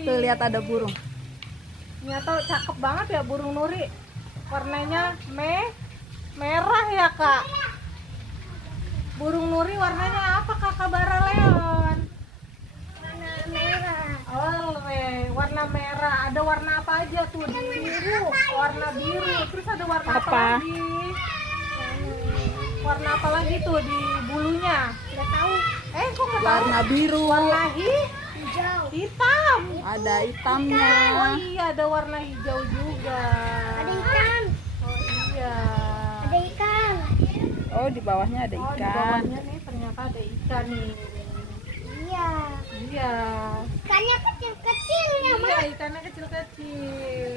nuri. Tuh lihat ada burung. Nyata cakep banget ya burung nuri. Warnanya merah ya kak. Burung nuri warnanya apa kakak Baraleon? Warna merah. Oh, warna merah. Ada warna apa aja tuh? Biru. Warna biru. Terus ada warna apa Apa? lagi? Warna apa lagi tuh di bulunya? Nggak tahu. Kok nggak tahu? Warna biru. Warna Hijau. hitam. Ada hitamnya. Oh iya, ada warna hijau juga. Ada ikan. Oh iya. Ada ikan. Oh, di bawahnya ada Oh, di ikan. bawahnya nih ternyata ada ikan nih. Iya. Iya. Ikannya kecil-kecil ya, Iya, Mak. ikannya kecil-kecil.